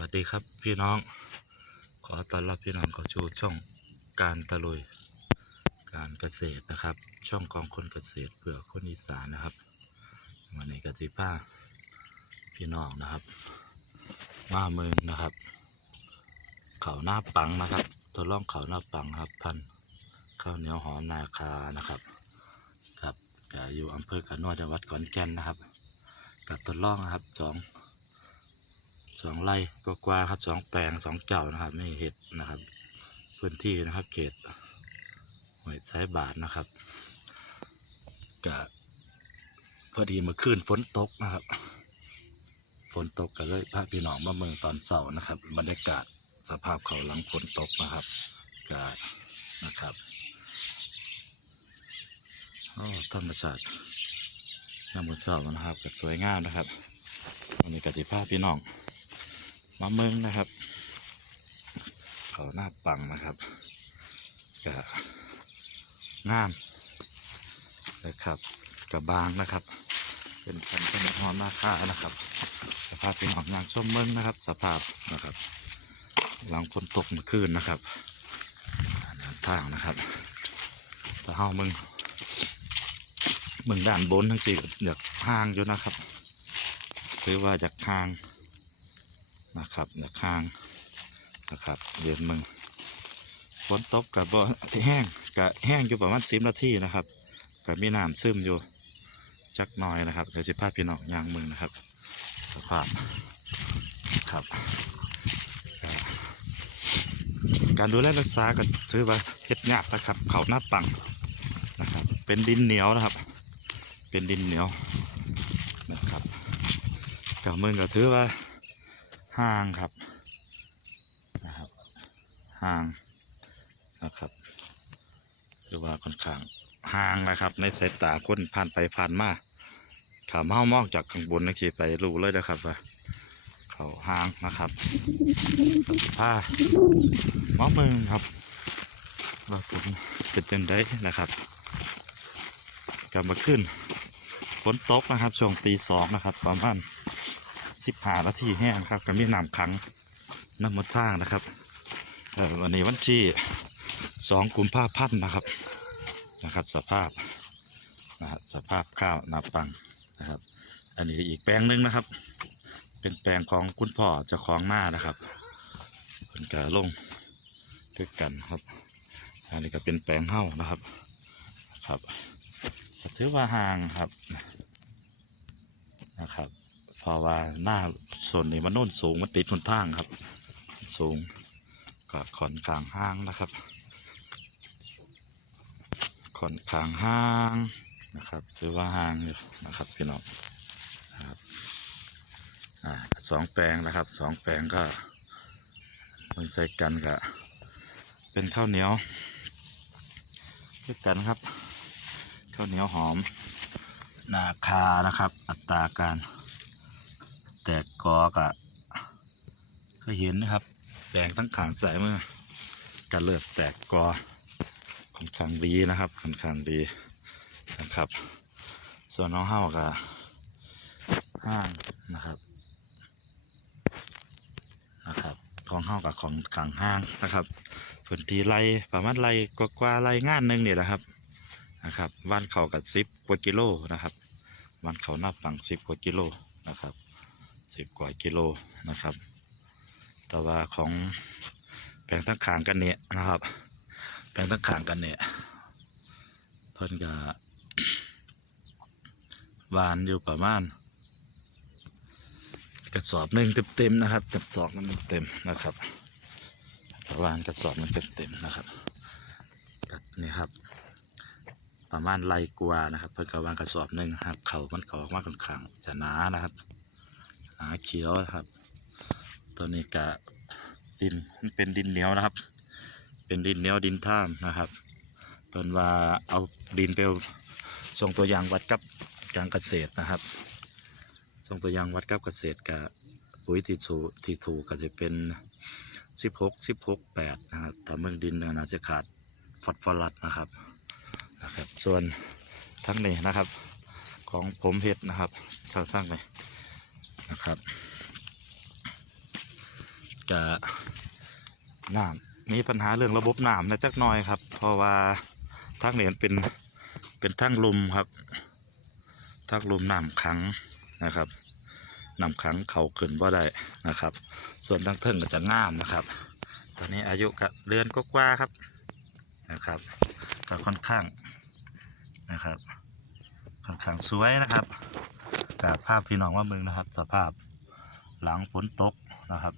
วัสดีครับพี่น้อง ขอต้อนรับพี่น้องเข้าสู่ช่องการตะลุย การเกษตรนะครับ ช่องของคนเกษตรเพื่อคนอีสานนะครับวันนี้กสิผ้าพี่น้องนะครับมาเมืองนะครับ เขาหน้าปังนะครับทดลองเขาหน้าปังครับพันข้าวเหนียวหอมนาคานะครับครับก็อยู่อำเภอกระนวดจังหวัดขอนแก่นนะครับ กับทดลองนะครับสอง สองไร่ก็กว่าครับสองแปลงสองเจ้านะครับไม่เห็ดนะครับ พื้นที่นะครับ เขตหวยสายบาทนะครับก็พอดีเมื่อคืนฝนตกนะครับ ฝนตกก็เลยพาพี่น้องมาเมืองตอนเสาร์นะครับ บรรยากาศสภาพเขาหลังฝนตกนะครับก็นะครับโอ้ธรรมชาติยามบนเสาร์นะครับก็สวยงามนะครับวันนี้ก็จะพาพี่น้อง มาเมืองนะครับ เขาหน้าปังนะครับกะงามนะครับกระบางนะครับ เป็นพันธุ์เป็นหอมราคานะครับ สภาพเป็นออกงานส้มเมืองนะครับ สภาพนะครับ หลังฝนตกเมื่อคืนนะครับทางนะครับถ้าเฮามึงมึงด้านบนทั้งสี่อยากห่างอยู่นะครับ หรือว่าจากห่าง นะครับอย่าค้างนะครับเดือนมึงฝนตกกับบ่แห้งกับแห้งอยู่ประมาณสิบนาทีนะครับกับมีน้ำซึมอยู่จักหน่อยนะครับเดี๋ยวสิพาพี่น้องยางมึงนะครับสภาพครับก็การดูแลรักษาก็ถือว่าเฮ็ดยากนะครับ เขาหน้าปังนะครับ เป็นดินเหนียวนะครับ เป็นดินเหนียวนะครับกับมึงก็ถือว่า ห่างครับนะครับห่างนะครับคือว่าค่อนข้างห่างนะครับ ในสายตาคนผ่านไปผ่านมาขาเมามองจากข้างบนนักขี่ไปรู้เลยนะครับว่าเขาห่างนะครับผ้าหมอมึงครับว่าผมเป็นจังได้นะครับกลับมาขึ้นฝนตกนะครับช่วงตีสองนะครับ ประมาณ สิบหานาทีแห้งครับกับมีน้ำขังน้ำมันสร้างนะครับวันนี้วันที่สองกุมภาพันธ์นะครับนะครับ สภาพนะสภาพข้าวนาปังนะครับ อันนี้อีกแปลงหนึ่งนะครับ เป็นแปลงของคุณพ่อเจ้าของหน้านะครับเป็นกาลงคือกันครับอันนี้ก็เป็นแปลงเฮ้านะครับครับถือว่าห่างครับ เพราะว่าหน้าส่วนนี้มันโน่นสูงมันติดคนทางครับ สูงก็ขอนกลางห้างนะครับขอนกลางห้างนะครับถือว่าห้างอยู่นะครับพี่น้องครับอ่าสองแปลงนะครับสองแปลงก็มันใส่กันก็เป็นข้าวเหนียวด้วยกันครับข้าวเหนียวหอมนาคานะครับ อัตราการ แตกกอกะก็เห็นนะครับแปลงทั้งขางสายมือกันเลือดแตกกอค่อนข้างดีนะครับค่อนข้างดีนะครับ ส่วนน้องเฮากะห้างนะครับนะครับของเฮากับของขางห้างนะครับพื้นที่ไรประมาณไรกว่าๆไรงานหนึ่งเนี่ยนะครับนะครับวันเขากับสิบกว่ากิโลนะครับวันเขานับฝั่งสิบกว่ากิโลนะครับ สิบกว่ากิโลนะครับ แต่ว่าของแปลงตั้งขางกันเนี่ยนะครับ แปลงตั้งขางกันเนี่ยเพิ่นก็หวานอยู่ประมาณกระสอบหนึ่งเต็มๆนะครับกระสอบนึงเต็มนะครับประมาณกระสอบนึงเต็มๆนะครับก็นี่ครับ ประมาณไรกว่านะครับ เพิ่นก็วางกระสอบหนึ่งครับเขามันก็ออกมากค่อนข้างจะหนานะครับาเขียวครับ ตัวนี้กะดินมันเป็นดินเหนียวนะครับ เป็นดินเหนียวดินท่ามนะครับเพิ่นว่าเอาดินไปส่งตัวอย่างวัดกับการเกษตรนะครับ ส่งตัวอย่างวัดกับเกษตรกะปุ๋ยที่ถูที่ถูกก็จะเป็นสิบหกสิบหกแปดนะครับถ้าเมืองดินเนี่ยน่าจะขาดฟอสฟอรัสนะครับนะครับ ส่วนทั้งนี้นะครับของผมเห็ดนะครับชาวสร้างไป นะครับกะน้ำมีปัญหาเรื่องระบบน้ำนะจักหน่อยครับ เพราะว่าทางเหนียนเป็นเป็นทางลุมครับทางลุมน้ำขังนะครับน้ำขังเข่าขึ้นว่าได้นะครับ ส่วนทางเทิงก็จะงามนะครับ ตอนนี้อายุก็เดือนกว่าครับนะครับก็ค่อนข้างนะครับค่อนข้างสวยนะครับ กับภาพพี่น้องว่ามืองนะครับ สภาพหลังฝนตกนะครับ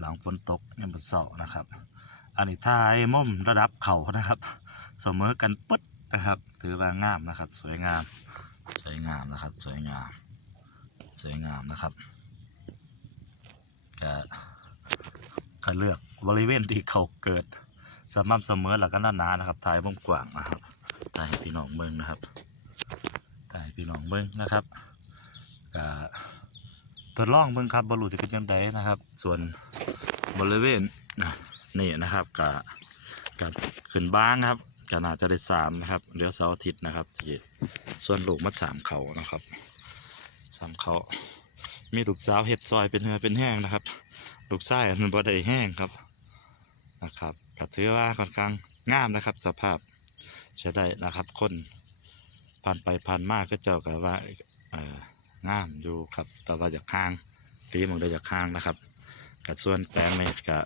หลังฝนตกยังเป็นเสานะครับ อันนี้ท้ายม่อมระดับเขานะครับ เสมอกันปึ๊ดนะครับ ถือว่างามนะครับ สวยงาม สวยงามนะครับ สวยงาม สวยงามนะครับก็ก็เลือกบริเวณที่เขาเกิดสม่ำเสมอแล้วก็หนาๆนะครับท้ายม่อมกว้างนะครับท้ายให้พี่น้องเมืองนะครับ พี่น้องเมืองนะครับก็ทดลองเมืองครับบรรลุจะเป็นยังไงนะครับ ส่วนบริเวณนะนี่นะครับก็ก็ขึ้นบ้างครับก็น่าจะได้สามนะครับเดี๋ยวเสาร์อาทิตย์นะครับที่ส่วนลูกมัดสามเขานะครับสามเขามีลูกสาวเห็ดซอยเป็นเหือเป็นแห้งนะครับลูกไส้มันบ่ได้แห้งครับนะครับก็ถือว่าค่อนข้างงามนะครับ สภาพใช้ได้นะครับคน ผ่านไปผ่านมาก็เจ้ากับว่าเอ่องามอยู่ครับ แต่ว่าจากข้างปีมันได้จากข้างนะครับกับส่วนแปลงนี้ก็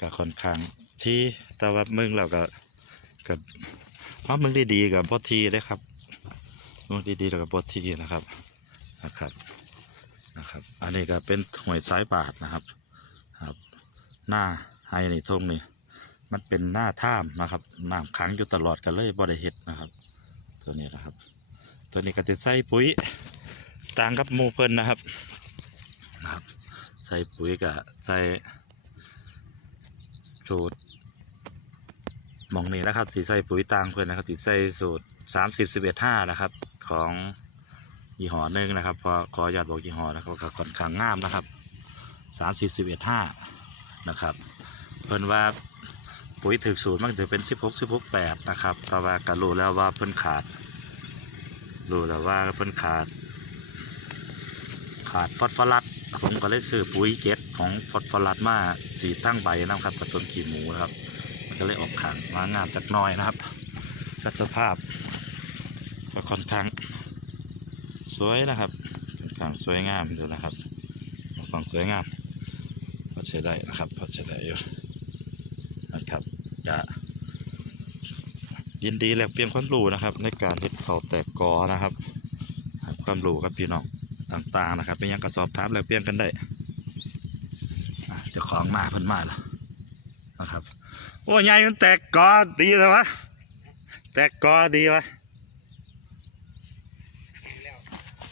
ก็ค่อนข้างที่แต่ว่ามึงเราก็กับเพราะมึงดีๆกับพอทีเลยครับมึงดีๆกับบททีนะครับนะครับนะครับ อันนี้ก็เป็นหวยสายบาทนะครับครับ หน้าไฮนี่ทงนี่มันเป็นหน้าถ้ำนะครับน้ำขังอยู่ตลอดกันเลยบริเฮ็ดนะครับ ตัวนี้นะครับ ตัวนี้ก็จะใส่ปุ๋ยต่างกับหมูเพิ่นนะครับนะครับ ใส่ปุ๋ยกับใส่สูตรมองนี้นะครับสีใส่ปุ๋ยต่างเพิ่นนะครับสีใส่สูตรสามสิบสิบเอ็ดห้านะครับของยี่ห้อหนึ่งนะครับพอขออนุญาตบอกยี่ห้อนะครับก็ค่อนข้างงามนะครับสามสิบสิบเอ็ดห้านะครับ เพิ่นว่า ปุ๋ยถึกสูตรมันถือเป็นสิบหกสิบหกแปดนะครับแต่ว่าก็รู้แล้วว่าเพิ่นขาดรู้แล้วว่าเพิ่นขาด ขาดฟอสฟอรัสผมก็เลยซื้อปุ๋ยเก็ตของฟอสฟอรัสมาสีตั้งใบนะครับผสมขี้หมูนะครับ มันก็เลยออกขางมางามจากน้อยนะครับก็สภาพก็ค่อนข้างสวยนะครับค่อนข้างสวยงามดูนะครับฝั่งสวยงามก็ใช้ได้นะครับก็ใช้ได้อยู่ นะครับ จะยินดีแลกเปลี่ยนความรู้นะครับ ในการเฮ็ดเขาแตกกอนะครับความรู้กับพี่น้องต่างๆนะครับเป็นยังกระสอบถามแลกเปลี่ยนกันได้อะจ้าของมาเพิ่นมาล้วนะครับโอ้ยใหญ่มันแตกกอดีเลยวะแตกกอดีวะ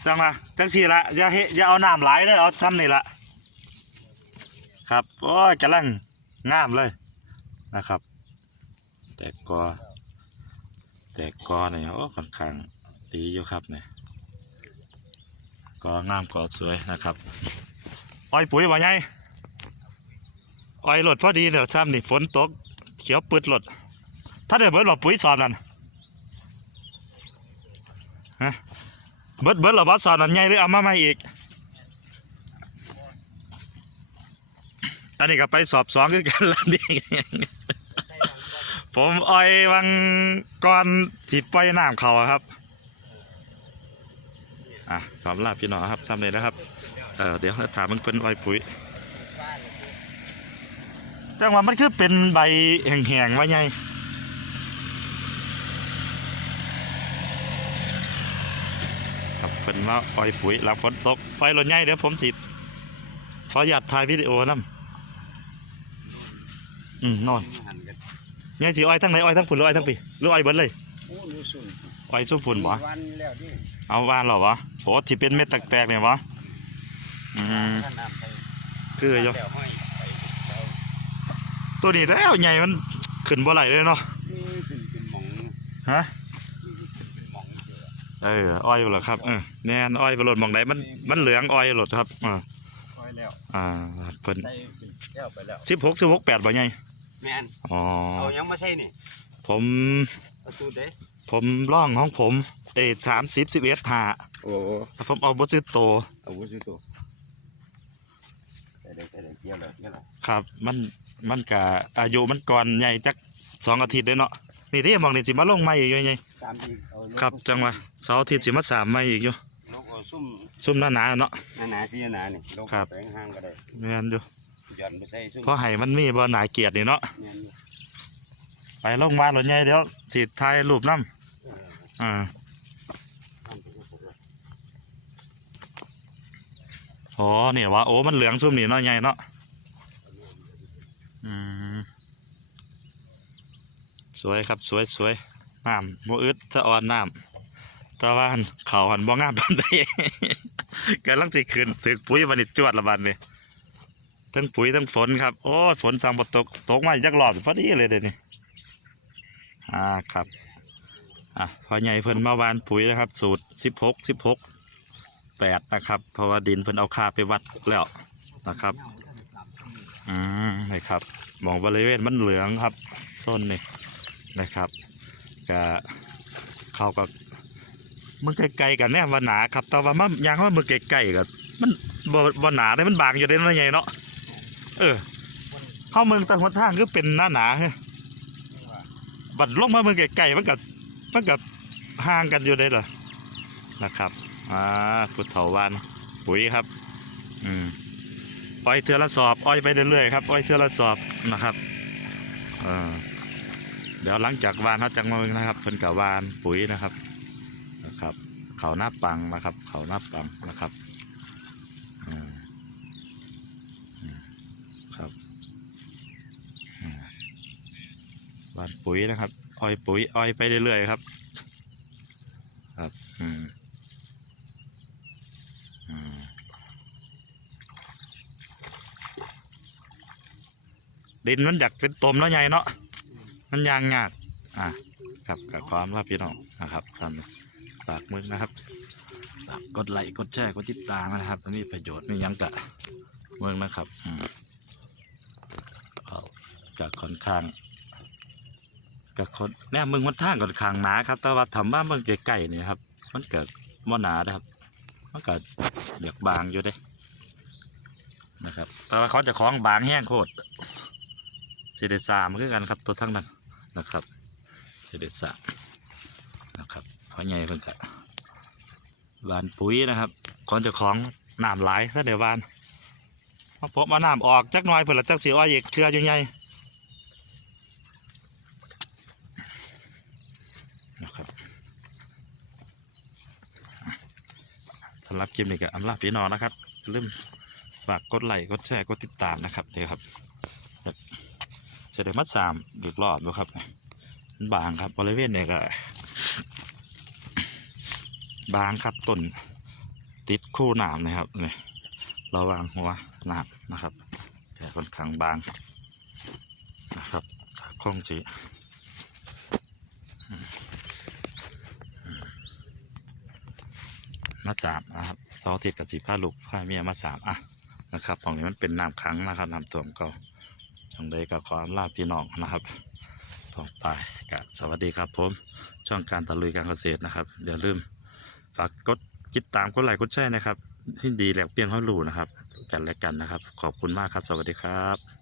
จังมาจังสีละอย่าเฮอย่าเอาน้ำไหลเลยเอาทำนี่ละครับโอ้ยกำลังงามเลย นะครับ แต่กอ แต่กอเนี่ยโอ้ค่อนข้างดีอยู่ครับเนี่ยกองามกอสวยนะครับ อ้อยปุ๋ยว่าไงอ้อยหลดพอดีเดี๋ยวซ้ำนี่ฝนตก เขียวปืดหลด ถ้าเดี๋ยวเบิร์ดหลดปุ๋ยสอบนั่นเบิร์ดเบิร์ดเหรอบสสอนอันใหญ่หรือเอามาใหม่อีกอันนี้ก็ไปสอบสองคือกันแล้วนี่ ผมอ้อยวังก่อนที่ปล่อยน้ำเขาครับ อะขอบลาพี่น้องครับซ้ำเลยนะครับ เออเดี๋ยวถามมึงเป็นอ้อยปุ๋ยจังหวะมันคือเป็นใบแห้งๆว่าไงครับเป็นว่าปล่อยปุ๋ยหลังฝนตกไฟรถใหญ่เดี๋ยวผมติดขอหยัดถ่ายวิดีโอนํอืมนอน ใหญ่สิอ้อยทั้งไหนอ้อยทั้งผุนหรืออ้อยทั้งปีหรืออ้อยเบิดเลยโอ้ดูสุ่มอ้อยสู้ผุนบ่วันแล้วนี่เอาวานเหรอวะโอ้ที่เป็นเม็ดแตกๆเนี่ยวะอืมขนาดไปคืออยู่แล้วห้อยไปแล้วตัวนี้แล้วใหญ่มันขึ้นบ่ไหลเลยเนาะนี่เป็นเป็นหมองฮะนี่เป็นหมองเสือเอออ้อยเหรอครับเออแน่นอ้อยบรดมองไหนมันมันเหลืองอ้อยหลดครับอ่าห้อยแล้วอ่าเพิ่นได้เป็นแก้วไปแล้วสิบหกสิบหกแปดบ่ใหญ่ แม่นอ๋อเอายังมาใช่นี่ผมประตูเด้ผมร่องของผมเอสามสิบสิบเอ็ดหาโอ้ผมเอาบซื้อโตอาวุธตัวใส่ได้ใส่ได้เกี่ยวเลยเกี่ยวเลยครับ มันมันกะอายุมันก่อนใหญ่จักสองอาทิตย์เลยเนาะนี่ที่มองนี่สิมาลงใหม่อีกอยู่ไงตามที่เอาครับจังหวะเสาร์อาทิตย์สิมาสามใหม่อีกอยู่นกเอาซุ่มซุ่มหน้าหนาๆเนาะหนาหนาๆสีหนาๆนี่ลงครับไปห้างๆก็ได้ แม่นอยู่ หย่อนไปใส่ซุ่มเพราะให้มันมีบ่หนาเกียรตินี่เนาะแม่นอยู่ไปลงมารถใหญ่เดี๋ยวสิถ่ายรูปนํเอออ่าตามที่เขาบอกอ๋อนี่ว่าโอ้มันเหลืองซุ่มนี่เนาะใหญ่เนาะอืมสวยครับสวยสวยน้ำบ่อึดสะอ่อนน้ำแต่ว่าหันเขาหันบ่งามปานใด กำลังสิขึ้นถึกปุ๋ยบัดนิดจวดละบัดนี่ ทั้งปุ๋ยทั้งฝนครับ โอ้ฝนสั่งบตกตกมาอีกจักรอบพอดีเลยเดี๋ยวนี้อ่าครับอะพอใหญ่เพิ่นมาวานปุ๋ยนะครับ สูตร16 16แปดนะครับเพราะว่าดินเพิ่นเอาค่าไปวัดแล้วนะครับอืมนะครับมองบริเวณมันเหลืองครับส้นนี่นะครับก็เข้ากับมึงไกลๆกันเนี่ยว่าหนาครับแต่ว่ามันยางว่ามึงไกลๆกันมันบ่บ่หนาได้มันบางอยู่ได้นั่นไงเนาะ เออเข้าเมืองต่หัวทางคือเป็นหน้าหนาฮ้ยบัดลงมาเมืองไกลๆมันกับมันกับห่างกันอยู่ได้เหรอนะครับอ่าพุทธวานปุ๋ยครับ อืมอ้อยเทือละสอบ อ้อยไปเรื่อยๆครับ อ้อยเทือละสอบนะครับเออเดี๋ยวหลังจากวานเขาจังมาเบิ่งนะครับเพิ่นกับวานปุ๋ยนะครับ นะครับ เขาหน้าปังนะครับ เขาหน้าปังนะครับอืมอืมครับอืม วานปุ๋ยนะครับอ้อยปุ๋ยอ้อยไปเรื่อยๆครับ ครับอืมอืมดินมันอยากเป็นตมแล้วใหญ่เนาะมันยางยากอะครับกับความว่าพี่น้องนะครับทำฝากมือนะครับฝากกดไลค์กดแชร์กดติดตามนะครับมันมีประโยชน์มียังกะเมืองนะครับอืมเอากค่อนข้าง กับคนแน่มึงมันทางก่อนข้างหนาครับ แต่ว่าทำบ้านเมืองไกลๆนี่ครับ มันเกิดว่าหนานะครับ มันเก็อยากบางอยู่เด้นะครับ แต่ว่าเขาจะคล้องบางแห้งโคตรสิเดสามคือกันครับตัวทั้งนั้นนะครับสิเดสามนะครับเพราะใหญ่เพิ่นกะบานปุ๋ยนะครับก่อนจะคล้องน้ำไหลายถ้าเดี๋ยวบานพอมาน้ำออกจักหน่อยเพิ่นละจักสีอ้อยอีกเครืออยู่ใหญ่นะครับ สำ หรับคลิปนี้ก็อำลาพี่น้องนะครับอย่าลืมฝากกดไลค์กดแชร์กดติดตามนะครับเดี๋ยวครับจะได้มัดสามอีกรอบดูครับบางครับบริเวณเนี่ยก็บางครับต้นติดคู่หนามนะครับเนี่ยระวางหัวหนามนะครับแต่ค่อนข้างบางนะครับคงจี มาสามนะครับเสาร์อาทิตย์กับสีผ้าลูกผ้าเมียมาสามอะนะครับตรงนี้มันเป็นน้ำขังนะครับน้ำท่วมก่าจังใดกับความลาพี่น้องนะครับต่อไปกับสวัสดีครับผมช่องการตะลุยการเกษตรนะครับอย่าลืมฝากกดติดตามกดไลค์กดแชร์นะครับที่ดีแหลกเปลี่ยนควารูนะครับกันและกันนะครับ ขอบคุณมากครับ สวัสดีครับ